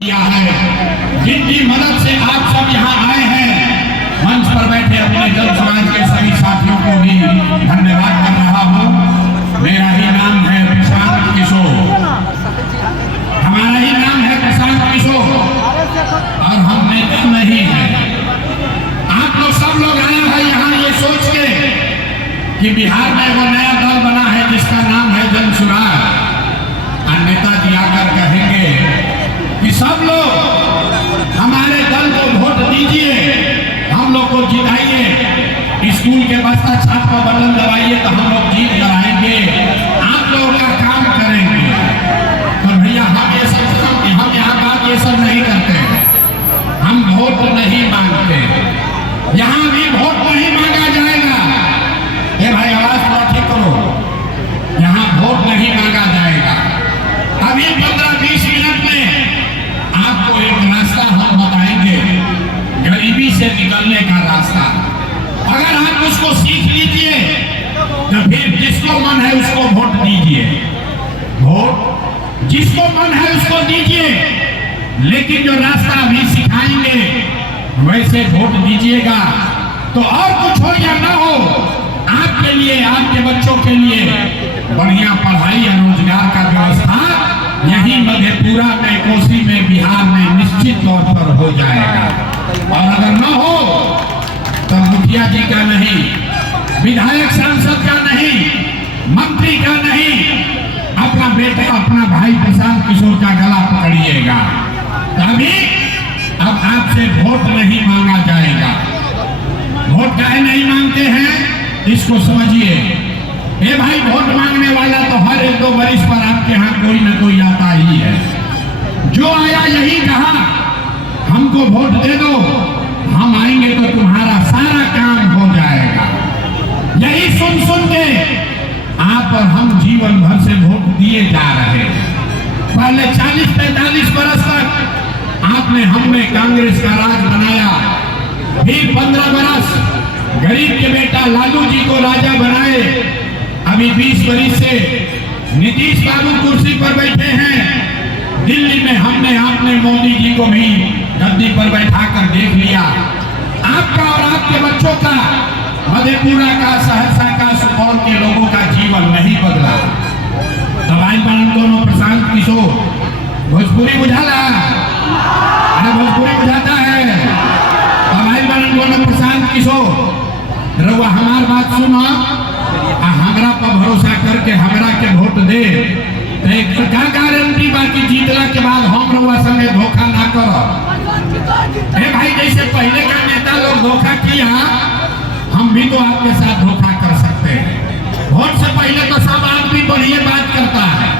किया है, जिनकी मदद से आप सब यहाँ आए हैं। मंच पर बैठे अपने जन समाज के सभी साथियों को भी धन्यवाद कर रहा हूँ। मेरा ही नाम है प्रशांत किशोर, हमारा ही नाम है प्रशांत किशोर और हम नेता नहीं हैं। आप लोग सब लोग आए हैं यहाँ ये सोच के कि बिहार में वो नया दल बना है जिसका नाम है जन सुराग। नेताजी आकर कहेंगे कि सब लोग हमारे दल को वोट दीजिए, हम लोग को जिताइए, स्कूल के बस्ता छाप पर बटन दबाइए तो हम लोग जीत कर आएंगे, आप लोगों का काम करेंगे। तो भैया हम ये सब हम यहाँ बात ये सब नहीं करते, हम वोट नहीं मांगते, यहाँ भी वोट नहीं मांगा जाएगा। ए भाई आवाज थोड़ा ठीक करो, यहाँ वोट नहीं मांगा जाएगा। अभी 15-20 मिनट में आपको एक रास्ता हम बताएंगे, गरीबी से निकलने का रास्ता। अगर आप उसको सीख लीजिए तो फिर जिसको मन है उसको वोट दीजिए, वोट जिसको मन है उसको दीजिए, लेकिन जो रास्ता अभी सिखाएंगे वैसे वोट दीजिएगा। तो और कुछ हो या ना हो, आपके लिए, आपके बच्चों के लिए बढ़िया पढ़ाई या रोजगार का व्यवस्था यही मधेपुरा में, कोसी में, बिहार में निश्चित तौर पर हो जाएगा। और अगर न हो तो मुखिया जी का नहीं, विधायक सांसद का नहीं, मंत्री का नहीं, अपना बेटा, अपना भाई प्रशांत किशोर का गला पकड़िएगा, तभी अब आपसे वोट नहीं मांगा जाएगा। वोट काहे नहीं मांगते हैं इसको समझिए। ए भाई, वोट मांगने वाला तो हर 1-2 वर्ष पर आपके यहाँ कोई न कोई आता ही है। जो आया यही कहा हमको वोट दे दो, हम आएंगे तो तुम्हारा सारा काम हो जाएगा। यही सुन सुन के आप और हम जीवन भर से वोट दिए जा रहे हैं। पहले 40-45 बरस तक आपने, हमने कांग्रेस का राज बनाया, फिर 15 बरस गरीब के बेटा लालू जी को राजा बनाए। अभी 20 वर्ष से नीतीश बाबू कुर्सी पर बैठे हैं। दिल्ली में हमने, आपने मोदी जी को भी गद्दी पर बैठाकर देख लिया। आपका और आपके बच्चों का, मधेपुरा का, सहरसा का, सुपौल के लोगों का जीवन नहीं बदला। दवाई पालन दोनों प्रशांत किशोर भोजपुरी बुझाला, अरे भोजपुरी बुझाता है। दवाई पालन दोनों प्रशांत किशोर, रउआ हमार बात सुनो, हमरा पर भरोसा करके हमरा के वोट दे, तो का गारंटी बाकी जीतला के बाद हम रउआ संगे धोखा ना करो। ए भाई, जैसे पहले का नेता लोग धोखा किया, हम भी तो आपके साथ धोखा कर सकते हैं। वोट से पहले तो सब आदमी बढ़िया बात करता है,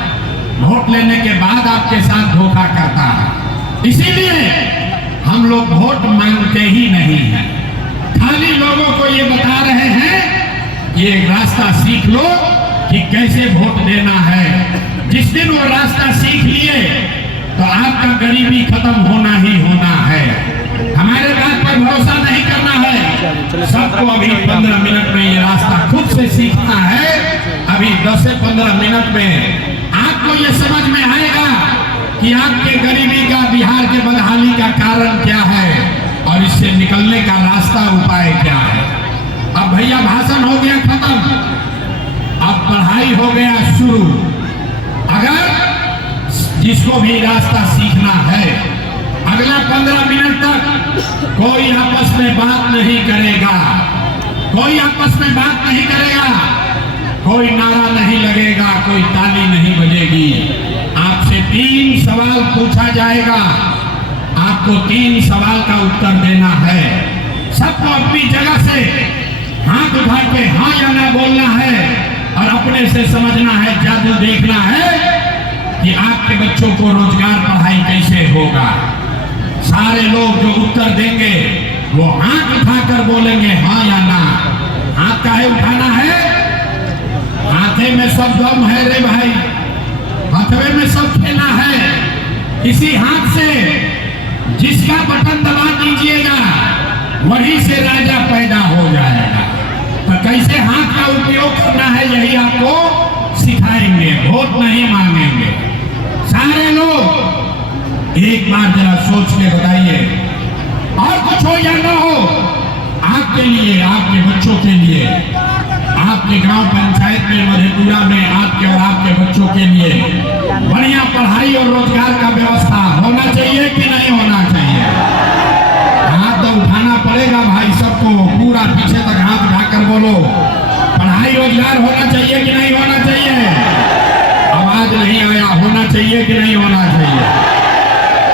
वोट लेने के बाद आपके साथ धोखा करता है। इसीलिए हम लोग वोट मांगते ही नहीं है, खाली लोगों को ये बता रहे हैं ये रास्ता सीख लो कि कैसे वोट देना है। जिस दिन वो रास्ता सीख लिए तो आपका गरीबी खत्म होना ही होना है। हमारे बात पर भरोसा नहीं करना है, सबको अभी 15 मिनट में ये रास्ता खुद से सीखना है। अभी 10 से 15 मिनट में आपको ये समझ में आएगा कि आपके गरीबी का, बिहार के बदहाली का कारण क्या है और इससे निकलने का रास्ता, उपाय क्या है। अब भैया भाषण हो गया खत्म, अब पढ़ाई हो गया शुरू। अगर जिसको भी रास्ता सीखना है, अगला 15 मिनट तक कोई आपस में बात नहीं करेगा, कोई आपस में बात नहीं करेगा, कोई नारा नहीं लगेगा, कोई ताली नहीं बजेगी। आपसे 3 सवाल पूछा जाएगा, आपको 3 सवाल का उत्तर देना है। सबको अपनी जगह से हाथ उठा के हाँ या ना बोलना है और अपने से समझना है, जादू देखना है कि आपके बच्चों को रोजगार, पढ़ाई कैसे होगा। सारे लोग जो उत्तर देंगे वो हाथ उठाकर बोलेंगे हाँ या ना। हाथ काहे उठाना है? हाथे में सब दम है रे भाई, हाथवे में सब खेला है। इसी हाथ से जिसका बटन दबा दीजिएगा वहीं से राजा पैदा हो जाएगा। तो कैसे हाथ का उपयोग करना है यही आपको सिखाएंगे, वोट नहीं मांगेंगे। सारे लोग एक बार जरा सोच के बताइए, और कुछ हो या ना हो, आपके लिए, आपके बच्चों के लिए, आपके गांव पंचायत में, मधेपुरा में आपके और आपके बच्चों के लिए बढ़िया पढ़ाई और रोजगार का व्यवस्था होना चाहिए कि नहीं होना चाहिए? हाथ तो उठाना पड़ेगा भाई सबको, पूरा पीछे तक हाथ उठाकर बोलो, पढ़ाई रोजगार होना चाहिए कि नहीं होना चाहिए? आवाज नहीं आया, होना चाहिए कि नहीं होना चाहिए?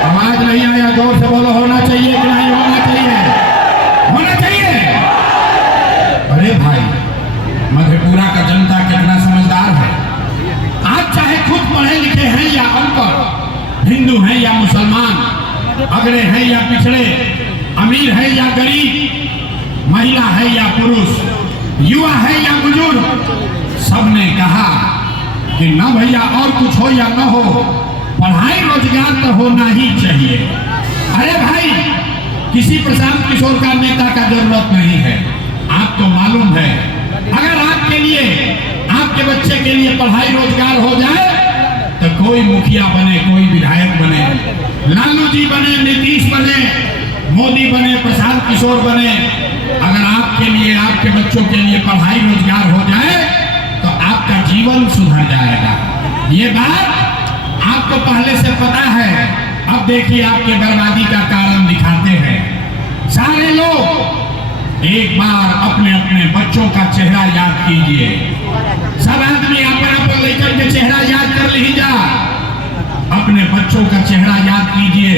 आवाज नहीं आया, जोर से बोलो, होना चाहिए कि नहीं होना चाहिए? होना चाहिए। अरे भाई, मधेपुरा का जनता कितना समझदार है। आप चाहे खुद पढ़े लिखे हैं या अनपढ़, हिंदू हैं या मुसलमान, अगड़े हैं या पिछड़े, अमीर है या गरीब, महिला है या पुरुष, युवा है या बुजुर्ग, सबने कहा कि न भैया और कुछ हो या न हो, पढ़ाई रोजगार तो होना ही चाहिए। अरे भाई, किसी प्रशांत किशोर का नेता का जरूरत नहीं है। आपको मालूम है, अगर आपके लिए, आपके बच्चे के लिए पढ़ाई रोजगार हो जाए तो कोई मुखिया बने, कोई विधायक बने, लालू जी बने, नीतीश बने, मोदी बने, प्रशांत किशोर बने, अगर आपके लिए, आपके बच्चों के लिए पढ़ाई रोजगार हो जाए तो आपका जीवन सुधर जाएगा। ये बात आपको पहले से पता है। अब देखिए, आपके बर्बादी का कारण दिखाते हैं। सारे लोग एक बार अपने अपने बच्चों का चेहरा याद कीजिए। सब आदमी अपन लेकर के चेहरा याद कर लीजिए, अपने बच्चों का चेहरा याद कीजिए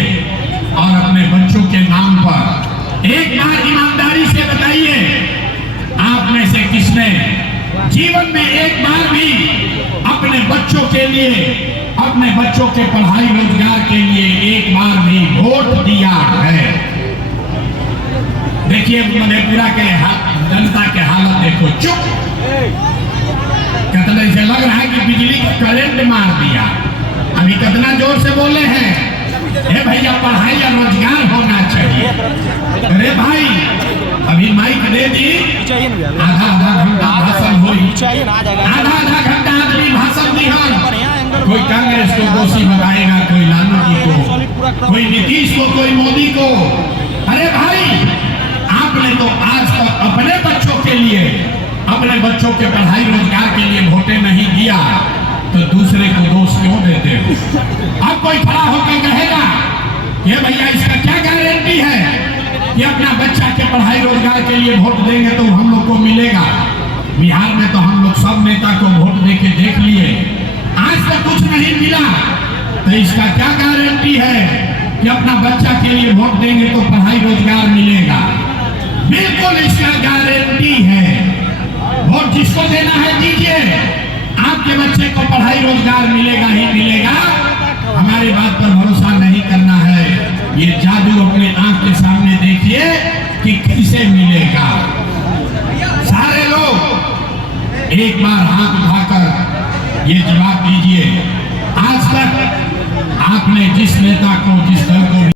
और अपने बच्चों के नाम पर एक बार ईमानदारी से बताइए, आप में से किसने जीवन में एक बार भी अपने बच्चों के लिए, अपने बच्चों के पढ़ाई रोजगार के लिए एक बार भी वोट दिया है? देखिए, मधेपुरा के जनता के हालत देखो, चुप, कितना से लग रहा है कि बिजली का करंट मार दिया। अभी कितना जोर से बोले हैं, हे भैया पढ़ाई या रोजगार होना चाहिए। अरे भाई, अभी माइक दे दी, आधा घंटा भाषण हुई, आधा घंटा आदमी भाषण दी, कोई कांग्रेस को दोषी बताएगा, कोई लालू जी को, कोई नीतीश को, कोई मोदी को। अरे भाई, आपने तो आज तक अपने बच्चों के लिए, अपने बच्चों के पढ़ाई रोजगार के लिए वोटे नहीं दिया, तो दूसरे को दोष क्यों देते हो? अब कोई खड़ा होकर कहेगा कि भैया इसका क्या गारंटी है कि अपना बच्चा के पढ़ाई रोजगार के लिए वोट देंगे तो हम लोग को मिलेगा? बिहार में तो हम लोग सब नेता को वोट दे के देख लिए, आज तक कुछ नहीं मिला, तो इसका क्या गारंटी है कि अपना बच्चा के लिए वोट देंगे तो पढ़ाई रोजगार मिलेगा? बिल्कुल इसका गारंटी है। वोट जिसको देना है दीजिए, आपके बच्चे को पढ़ाई रोजगार मिलेगा ही मिलेगा। हमारी बात पर भरोसा नहीं करना है, ये जादू अपने आंख के सामने देखिए कि कैसे मिलेगा। सारे लोग एक बार हाथ उठाकर ये जवाब दीजिए, आज तक आपने जिस नेता को, जिस दल को